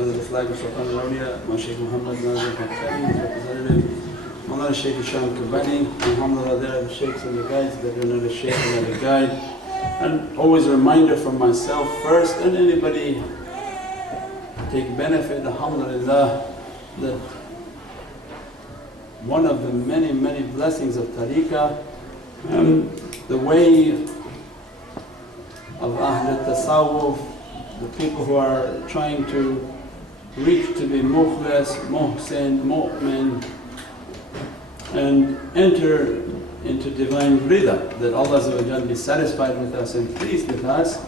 Under the flag of Sultan Awliya, my Shaykh Muhammad, Naqshbandi, his representative, Mawlana Shaykh Hisham Qabbani, Alhamdulillah, there are the Shaykhs and the guides, there are another Shaykh and another guide. And always a reminder from myself first and anybody take benefit, Alhamdulillah, that one of the many blessings of tariqah, the way of ahlul tasawwuf, the people who are trying to reach to be mukhlis, muhsin, mu'min, and enter into divine rida, that Allah be satisfied with us and pleased with us.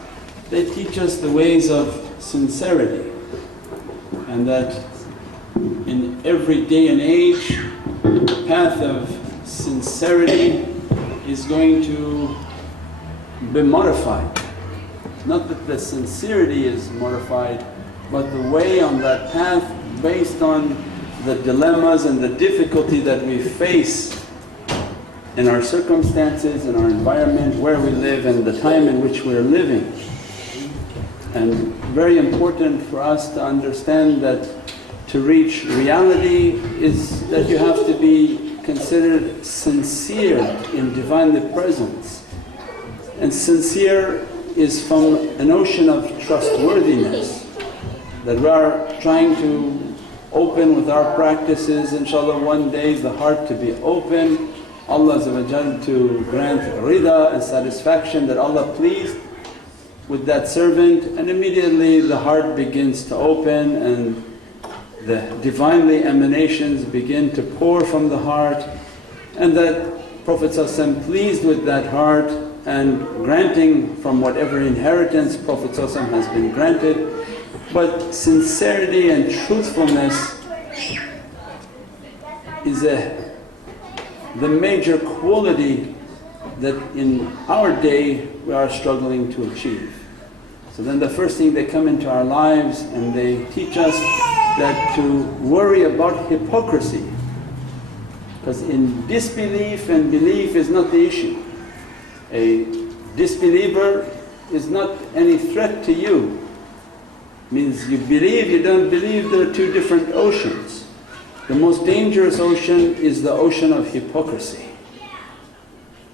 They teach us the ways of sincerity, and that in every day and age the path of sincerity is going to be modified. Not that the sincerity is modified, but the way on that path based on the dilemmas and the difficulty that we face in our circumstances, in our environment, where we live and the time in which we're living. And very important for us to understand that to reach reality is that you have to be considered sincere in Divinely Presence. And sincere is from a notion of trustworthiness, that we are trying to open with our practices, inshaAllah one day the heart to be open, Allah to grant rida and satisfaction that Allah pleased with that servant, and immediately the heart begins to open and the Divinely emanations begin to pour from the heart, and that Prophet pleased with that heart and granting from whatever inheritance Prophet has been granted. But sincerity and truthfulness is the major quality that in our day we are struggling to achieve. So then the first thing they come into our lives and they teach us that to worry about hypocrisy, because in disbelief and belief is not the issue. A disbeliever is not any threat to you. Means you believe, you don't believe, there are two different oceans. The most dangerous ocean is the ocean of hypocrisy.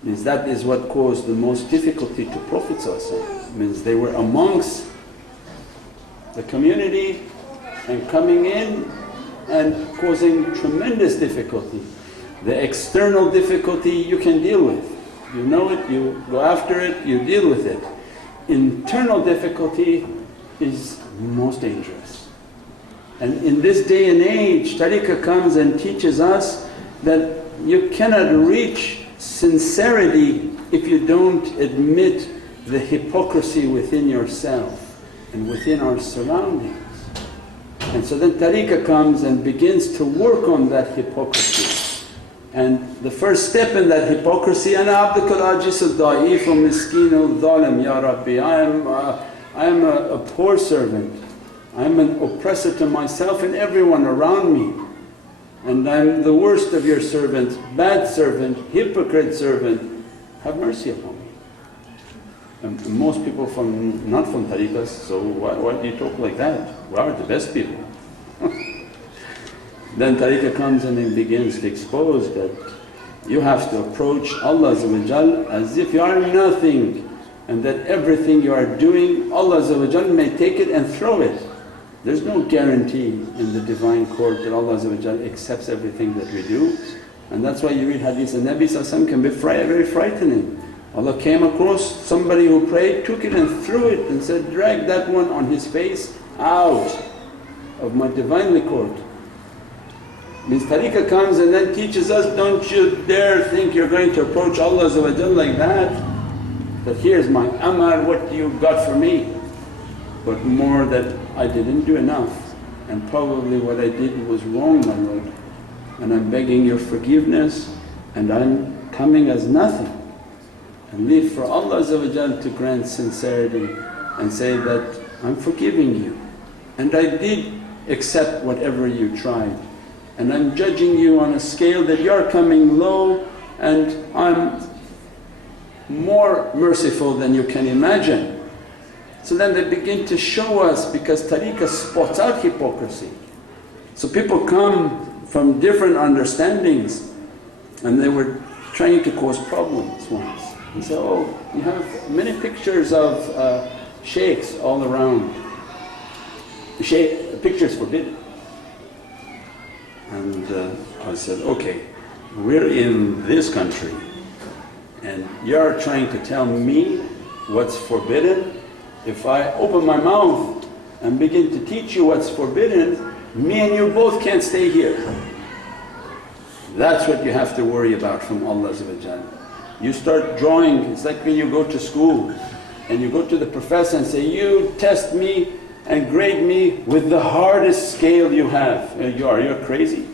Means that is what caused the most difficulty to Prophet. Means they were amongst the community and coming in and causing tremendous difficulty. The external difficulty you can deal with, you know it, you go after it, you deal with it. Internal difficulty is most dangerous. And in this day and age tariqah comes and teaches us that you cannot reach sincerity if you don't admit the hypocrisy within yourself and within our surroundings. And so then tariqah comes and begins to work on that hypocrisy. And the first step in that hypocrisy, Ana abdukal ajisul da'ifu miskinu dhalim ya Rabbi, I am a poor servant, I am an oppressor to myself and everyone around me, and I am the worst of your servants, bad servant, hypocrite servant, have mercy upon me. And most people not from tariqahs, so why do you talk like that? We are the best people. Then tariqah comes and it begins to expose that you have to approach Allah as if you are nothing, and that everything you are doing Allah may take it and throw it. There's no guarantee in the Divine Court that Allah accepts everything that we do, and that's why you read hadith and Nabi can be very frightening. Allah came across somebody who prayed, took it and threw it and said, drag that one on his face out of my Divinely Court. Means tariqah comes and then teaches us, don't you dare think you're going to approach Allah like that here's my amal, what you got for me? But more that I didn't do enough and probably what I did was wrong, my Lord, and I'm begging your forgiveness and I'm coming as nothing, and leave for Allah to grant sincerity and say that I'm forgiving you and I did accept whatever you tried, and I'm judging you on a scale that you're coming low and I'm more merciful than you can imagine. So then they begin to show us, because tariqah spots out hypocrisy. So people come from different understandings and they were trying to cause problems once. And say, oh, you have many pictures of shaykhs all around. The picture is forbidden. And I said, okay, we're in this country and you're trying to tell me what's forbidden. If I open my mouth and begin to teach you what's forbidden, me and you both can't stay here. That's what you have to worry about from Allah. You start drawing, it's like when you go to school and you go to the professor and say, you test me and grade me with the hardest scale you have. You're crazy.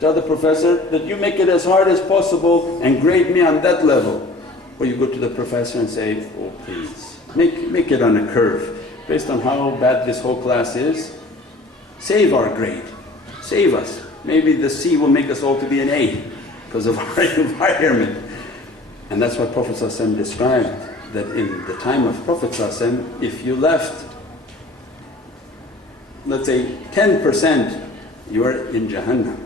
Tell the professor that you make it as hard as possible and grade me on that level. Or you go to the professor and say, oh please, make it on a curve. Based on how bad this whole class is, save our grade, save us. Maybe the C will make us all to be an A because of our environment. And that's what Prophet described, that in the time of Prophet if you left, let's say 10%, you are in Jahannam.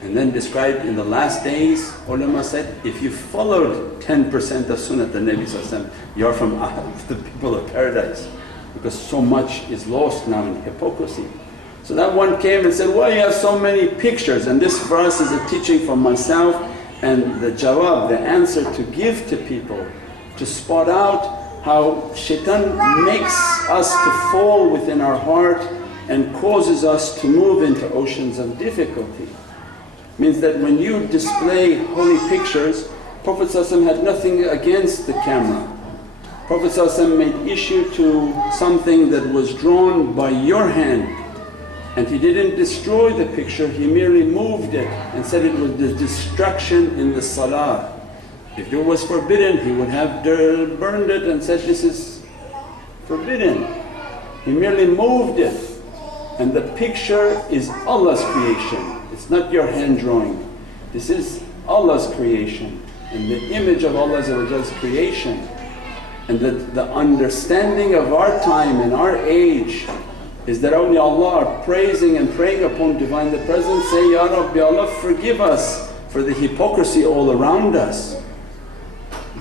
And then described in the last days, ulama said, if you followed 10% of Sunnat al-Nabi, you're from the people of paradise, because so much is lost now in hypocrisy. So that one came and said, why you have so many pictures? And this for us is a teaching from myself, and the jawab, the answer to give to people, to spot out how shaitan makes us to fall within our heart and causes us to move into oceans of difficulty. Means that when you display holy pictures, Prophet had nothing against the camera. Prophet made issue to something that was drawn by your hand, and he didn't destroy the picture, he merely moved it and said it was the distraction in the salah. If it was forbidden, he would have burned it and said, this is forbidden. He merely moved it, and the picture is Allah's creation. It's not your hand drawing. This is Allah's creation and the image of Allah's creation. And the understanding of our time and our age is that awliya Allah are praising and praying upon Divine the Presence, say, Ya Rabbi Allah, forgive us for the hypocrisy all around us.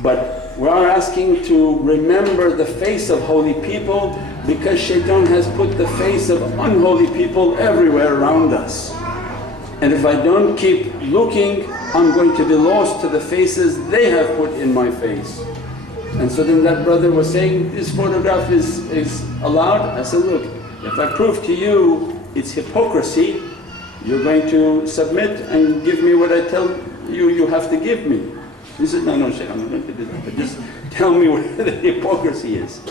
But we are asking to remember the face of holy people, because shaitan has put the face of unholy people everywhere around us. And if I don't keep looking, I'm going to be lost to the faces they have put in my face. And so then that brother was saying, this photograph is allowed? I said, look, if I prove to you it's hypocrisy, you're going to submit and give me what I tell you you have to give me. He said, no Shaykh, I'm not going to do that, but just tell me where the hypocrisy is.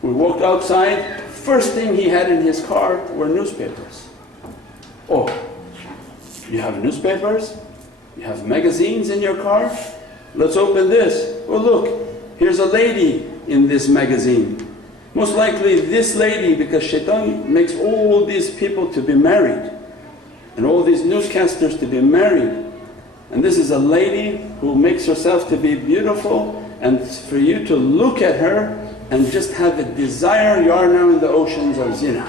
We walked outside, first thing he had in his car were newspapers. Oh, you have newspapers? You have magazines in your car? Let's open this. Oh look, here's a lady in this magazine. Most likely this lady, because shaitan makes all these people to be married and all these newscasters to be married. And this is a lady who makes herself to be beautiful, and for you to look at her and just have a desire, you are now in the oceans of zina.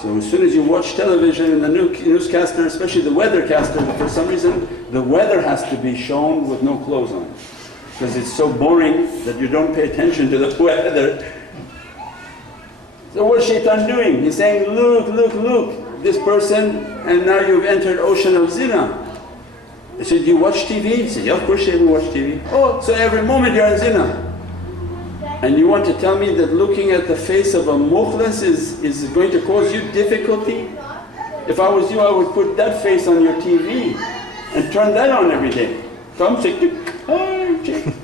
So as soon as you watch television and the newscaster, especially the weathercaster, for some reason the weather has to be shown with no clothes on, because it's so boring that you don't pay attention to the weather. So what's shaitan doing? He's saying, look, look, look, this person, and now you've entered ocean of zina. They said, do you watch TV? He said, yeah, of course you watch TV. Oh, so every moment you're in zina. And you want to tell me that looking at the face of a mukhlas is going to cause you difficulty? If I was you, I would put that face on your TV and turn that on every day. Come say, hi Shaykh.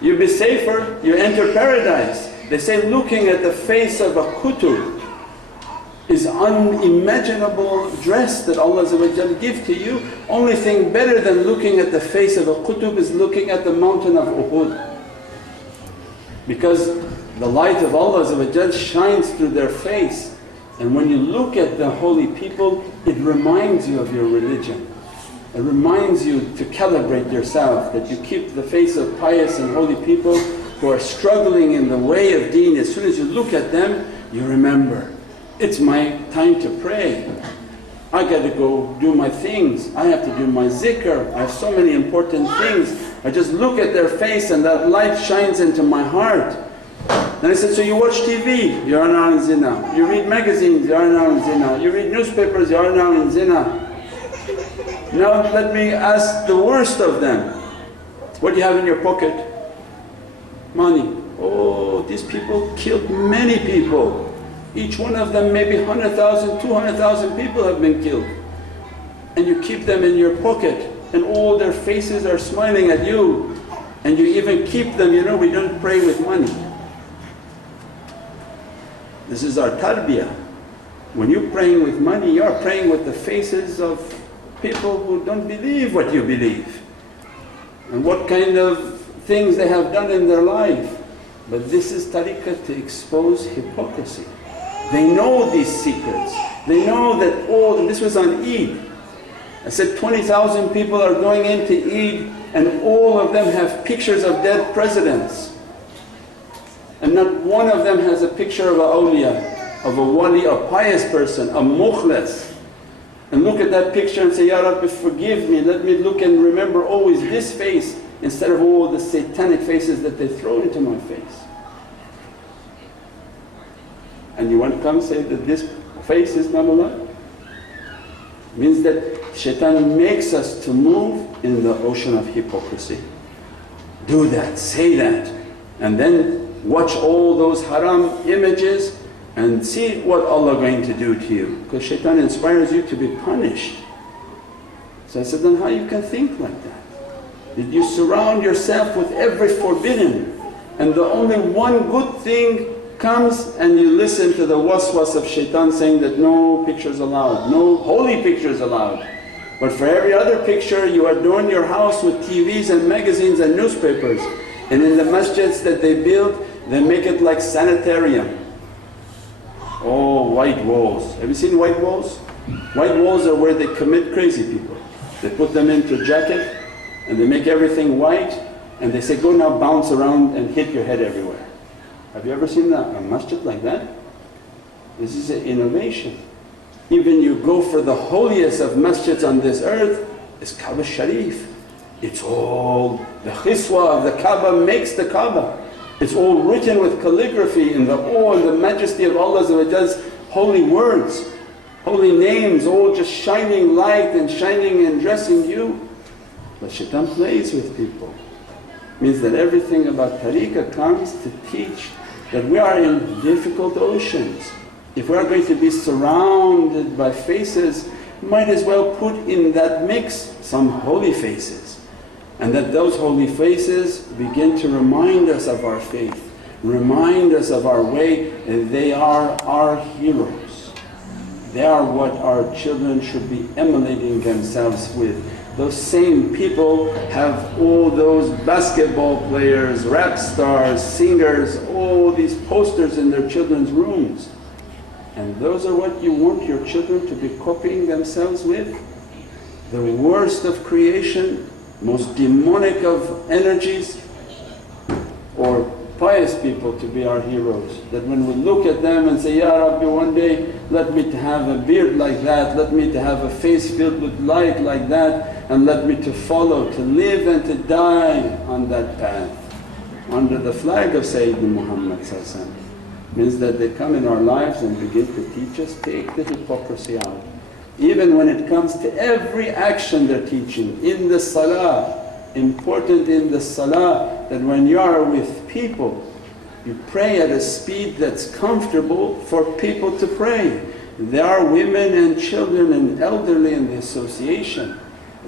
You'll be safer, you enter paradise. They say looking at the face of a kutub is unimaginable dress that Allah give to you. Only thing better than looking at the face of a qutub is looking at the mountain of Uhud, because the light of Allah shines through their face, and when you look at the holy people it reminds you of your religion. It reminds you to calibrate yourself, that you keep the face of pious and holy people who are struggling in the way of deen. As soon as you look at them, you remember, it's my time to pray. I got to go do my things, I have to do my zikr, I have so many important things. I just look at their face and that light shines into my heart. Then I said, so you watch TV, you are now in zina. You read magazines, you are now in zina. You read newspapers, you are now in zina. Now let me ask the worst of them. What do you have in your pocket? Money. Oh, these people killed many people. Each one of them maybe 100,000, 200,000 people have been killed. And you keep them in your pocket and all their faces are smiling at you. And you even keep them, you know, we don't pray with money. This is our tarbiyah. When you're praying with money, you're praying with the faces of people who don't believe what you believe and what kind of things they have done in their life. But this is tariqah to expose hypocrisy. They know these secrets, they know that all… and this was on Eid. I said 20,000 people are going into Eid and all of them have pictures of dead presidents. And not one of them has a picture of a awliya, of a wali, a pious person, a mukhlas. And look at that picture and say, Ya Rabbi forgive me, let me look and remember always this face instead of all the satanic faces that they throw into my face. And you want to come say that this face is not alive? Means that shaitan makes us to move in the ocean of hypocrisy. Do that, say that, and then watch all those haram images and see what Allah going to do to you, because shaitan inspires you to be punished. So I said, then how you can think like that? Did you surround yourself with every forbidden and the only one good thing comes and you listen to the waswas of shaitan saying that no pictures allowed, no holy pictures allowed. But for every other picture you adorn your house with TVs and magazines and newspapers, and in the masjids that they build they make it like sanitarium. Oh, white walls. Have you seen white walls? White walls are where they commit crazy people. They put them into a jacket and they make everything white and they say, go now bounce around and hit your head everywhere. Have you ever seen a masjid like that? This is an innovation. Even you go for the holiest of masjids on this earth is Kaaba Sharif. It's all the khiswa of the Kaaba makes the Kaaba. It's all written with calligraphy in the awe and the majesty of Allah's holy words, holy names, all just shining light and shining and dressing you. But shaitan plays with people. Means that everything about tariqah comes to teach that we are in difficult oceans. If we are going to be surrounded by faces, might as well put in that mix some holy faces. And that those holy faces begin to remind us of our faith, remind us of our way, and they are our heroes. They are what our children should be emulating themselves with. Those same people have all those basketball players, rap stars, singers, all these posters in their children's rooms. And those are what you want your children to be copying themselves with? The worst of creation, most demonic of energies, or pious people to be our heroes. That when we look at them and say, Ya Rabbi one day let me to have a beard like that, let me to have a face filled with light like that, and let me to follow, to live and to die on that path under the flag of Sayyidina Muhammad. Means that they come in our lives and begin to teach us, take the hypocrisy out. Even when it comes to every action they're teaching, in the salah, important in the salah that when you are with people you pray at a speed that's comfortable for people to pray. There are women and children and elderly in the association,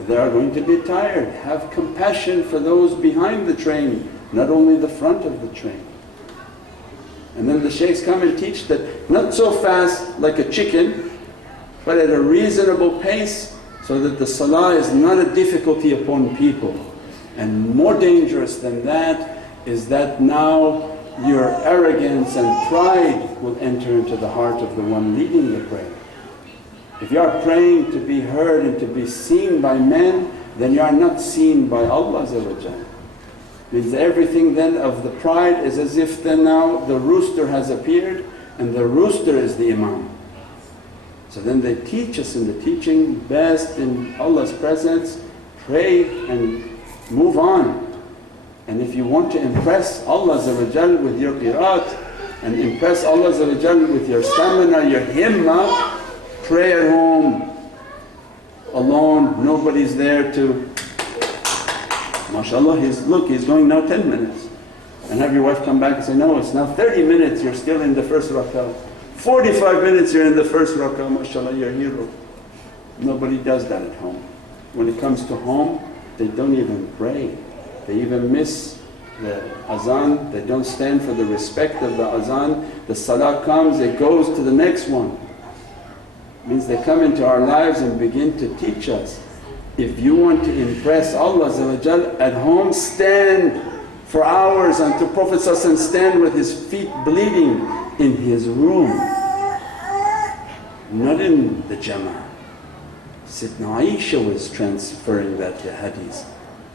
they are going to be tired. Have compassion for those behind the train, not only the front of the train. And then the shaykhs come and teach that not so fast like a chicken, but at a reasonable pace, so that the salah is not a difficulty upon people. And more dangerous than that is that now your arrogance and pride will enter into the heart of the one leading the prayer. If you are praying to be heard and to be seen by men, then you are not seen by Allah. Means everything then of the pride is as if then now the rooster has appeared and the rooster is the imam. So then they teach us in the teaching best in Allah's presence, pray and move on. And if you want to impress Allah with your qiraat and impress Allah with your stamina, your himmah, pray at home, alone, nobody's there to… MashaAllah, he's going now 10 minutes. And have your wife come back and say, no, it's now 30 minutes, you're still in the first rak'ah. 45 minutes you're in the first rak'ah, mashaAllah, you're a hero. Nobody does that at home. When it comes to home, they don't even pray. They even miss the azan, they don't stand for the respect of the azan. The salah comes, it goes to the next one. Means they come into our lives and begin to teach us. If you want to impress Allah at home, stand for hours until Prophet stand with his feet bleeding in his room, not in the jama'ah. Sayyidina Aisha was transferring that to hadith,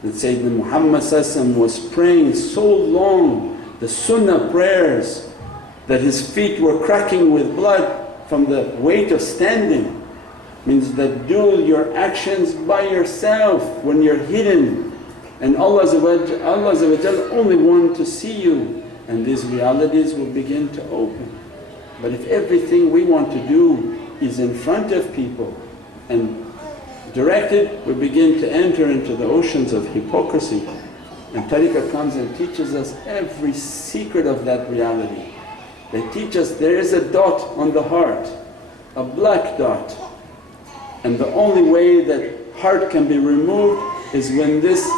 that Sayyidina Muhammad was praying so long, the sunnah prayers, that his feet were cracking with blood from the weight of standing. Means that do your actions by yourself when you're hidden, and Allah only wants to see you, and these realities will begin to open. But if everything we want to do is in front of people and directed, we begin to enter into the oceans of hypocrisy. And tariqah comes and teaches us every secret of that reality. They teach us there is a dot on the heart, a black dot. And the only way that heart can be removed is when this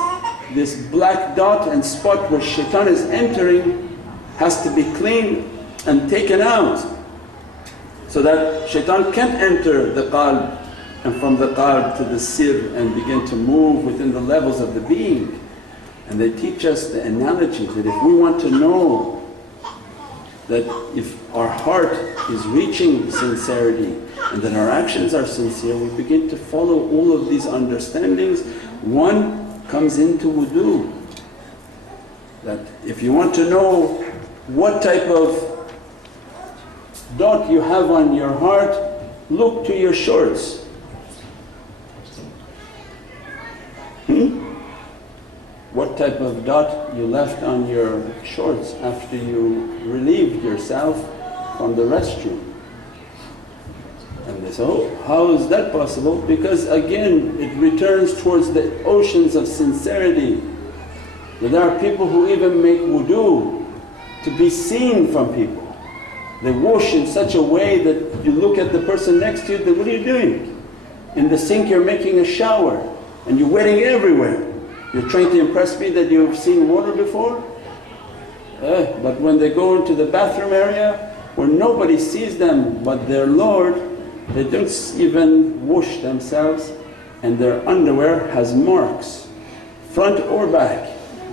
black dot and spot where shaitan is entering has to be cleaned and taken out, so that shaitan can't enter the qalb, and from the qalb to the sir and begin to move within the levels of the being. And they teach us the analogy that if we want to know that if our heart is reaching sincerity and that our actions are sincere, we begin to follow all of these understandings. One comes into wudu, that if you want to know what type of dot you have on your heart, look to your shorts. What type of dot you left on your shorts after you relieved yourself from the restroom. And they say, oh, how is that possible? Because again it returns towards the oceans of sincerity. There are people who even make wudu to be seen from people. They wash in such a way that you look at the person next to you, that what are you doing? In the sink you're making a shower and you're wetting everywhere. You're trying to impress me that you've seen water before? But when they go into the bathroom area where nobody sees them but their Lord, they don't even wash themselves and their underwear has marks, front or back.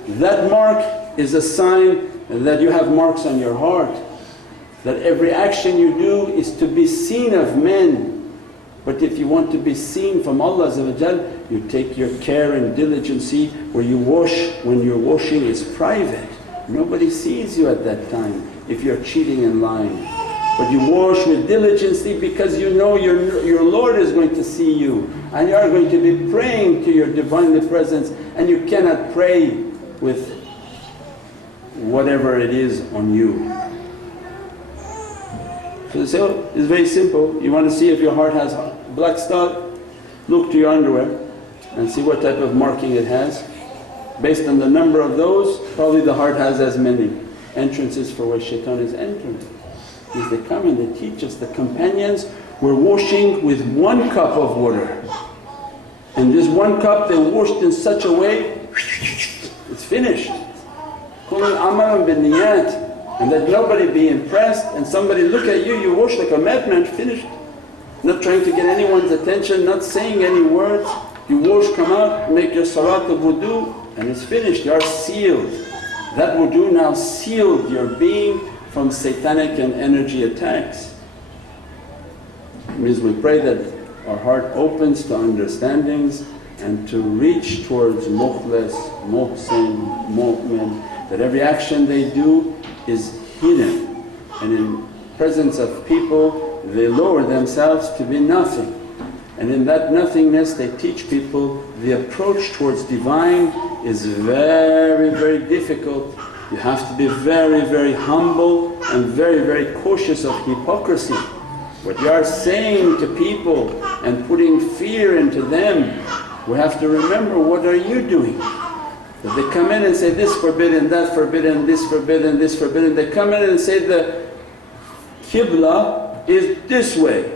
That mark is a sign that you have marks on your heart, that every action you do is to be seen of men. But if you want to be seen from Allah, you take your care and diligence. Where you wash, when you're washing is private, nobody sees you at that time if you're cheating and lying. But you wash with diligence because you know your Lord is going to see you and you are going to be praying to your Divinely Presence, and you cannot pray with whatever it is on you. So they say, oh, it's very simple. You want to see if your heart has black spot? Look to your underwear and see what type of marking it has. Based on the number of those, probably the heart has as many entrances for where shaitan is entering. Because they come and they teach us, the companions were washing with 1 cup of water. And this 1 cup they washed in such a way, it's finished. Kulul amalan bin niyat. And that nobody be impressed and somebody look at you, you wash like a madman, finished. Not trying to get anyone's attention, not saying any words. You wash, come out, make your salat of wudu and it's finished, you are sealed. That wudu now sealed your being from satanic and energy attacks. It means we pray that our heart opens to understandings and to reach towards mukhlis, muhsin, mu'min, that every action they do is hidden, and in presence of people they lower themselves to be nothing. And in that nothingness they teach people the approach towards divine is very, very difficult. You have to be very, very humble and very, very cautious of hypocrisy. What you are saying to people and putting fear into them, we have to remember, what are you doing? That they come in and say, this forbidden, that forbidden, this forbidden, this forbidden. They come in and say the Qibla is this way.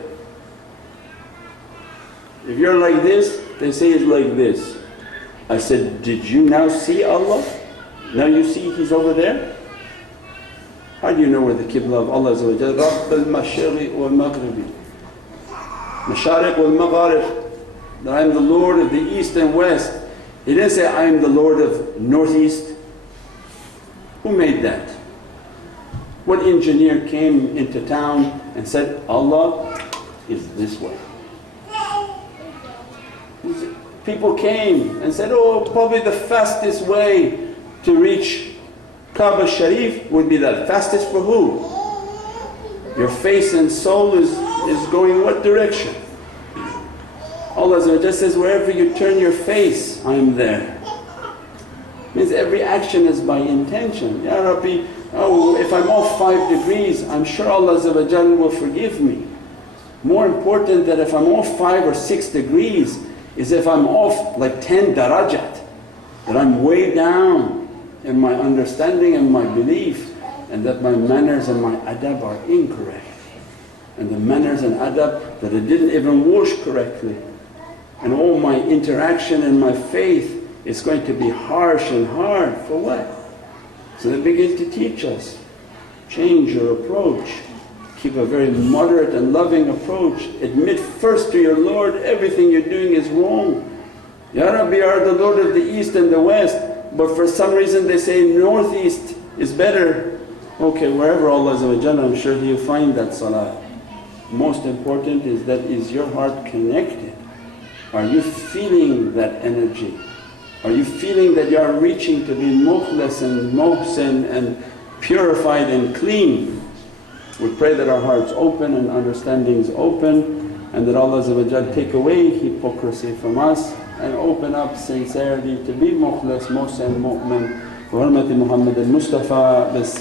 If you're like this, they say it's like this. I said, did you now see Allah? Now you see He's over there? How do you know where the Qibla of Allah is? Rabb al-Mashriq wal-Maghribi, Mashariq wal-Magharib, that I am the Lord of the East and West. He didn't say, I am the Lord of Northeast. Who made that? What engineer came into town and said, Allah is this way? People came and said, oh, probably the fastest way to reach Kaaba Sharif would be that. Fastest for who? Your face and soul is going what direction? Allah says, wherever you turn your face, I am there. Means every action is by intention. Ya Rabbi, oh, if I'm off 5 degrees, I'm sure Allah will forgive me. More important that if I'm off 5 or 6 degrees is if I'm off like 10 darajat, that I'm way down in my understanding and my belief, and that my manners and my adab are incorrect, and the manners and adab that I didn't even wash correctly, and all my interaction and my faith is going to be harsh and hard. For what? So they begin to teach us, change your approach, keep a very moderate and loving approach, admit first to your Lord everything you're doing is wrong. Ya Rabbi, you are the Lord of the East and the West, but for some reason they say northeast is better. Okay, wherever Allah I'm sure He'll find that salah. Most important is that, is your heart connected? Are you feeling that energy? Are you feeling that you are reaching to be mukhlis and muhsin and purified and clean? We pray that our hearts open and understandings open, and that Allah take away hypocrisy from us and open up sincerity to be mukhlis, muhsin, mu'min. Bi hurmati Muhammadan Mustafa.